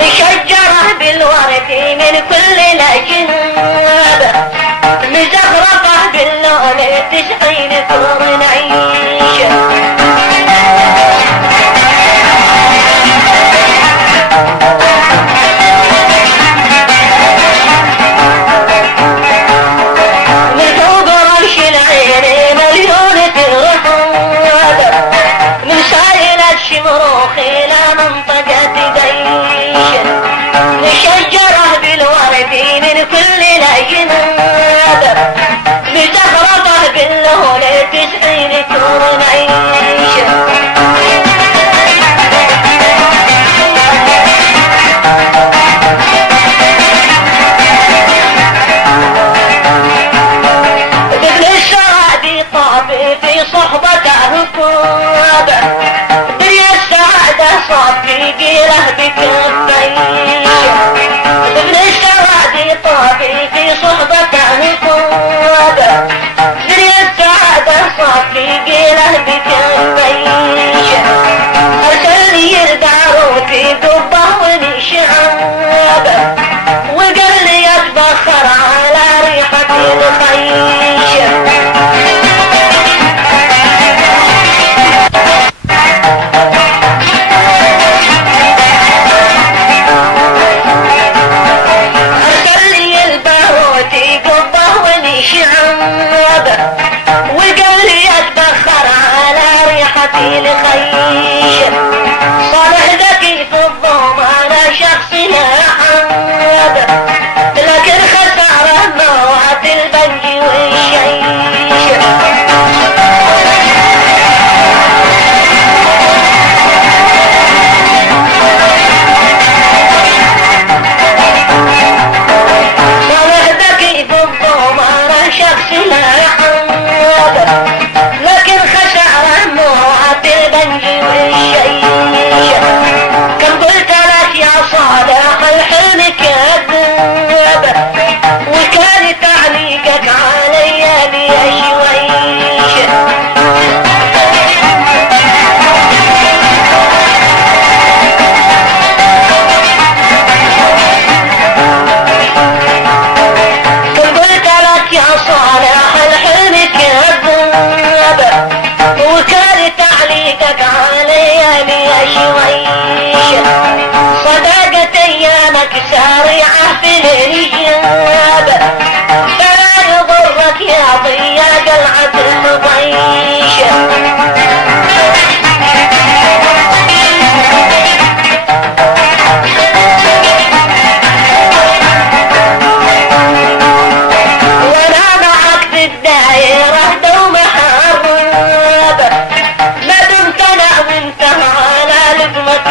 مشجرة بالورد من كل الأجناب، مزخرفة باللون 90 ثور نعيش. من فوق رش العين مليون ترحاب، من سائلة شمروخ إلى منطقة ديش، مشجرة بالورد من كل الأجناب، مزخرفة باللون 90 ثور نعيش. ابن السعادي طابي في صحبته كواب، دنيا السعادة صاب في قيله بكفيش. ابن السعادي طابي في صحبته كواب، دنيا السعادة صاب في قيله بكفيش. ارسلني الدارو في قبه ونشعاب، وقال لي اتبخر على ريحة الخيش. ارسل لي الباروتي قبه ونشعاب، وقال لي اتبخر على ريحة الخيش. صالح ذكي في الضوم على شخص لا حاب، لكن خسارة موعد البنج والشيش. صالح ذكي في الضوم على شخص لا حاب، لكن خسارة موعد البنج والشيش. كم قلت لك يا صالح الحين كذاب، وكان تعليقك علي بأشويش. كم قلت لك يا صالح الحين كذاب، وكان تعليقك علي بأشويش. صدقت ايامك سارعة في الإجابة، فلا يضرك يا ضياء قلعة الضيش. وانا معك في الدايرة دوم حرب، ما دمت انا وانت على لقمة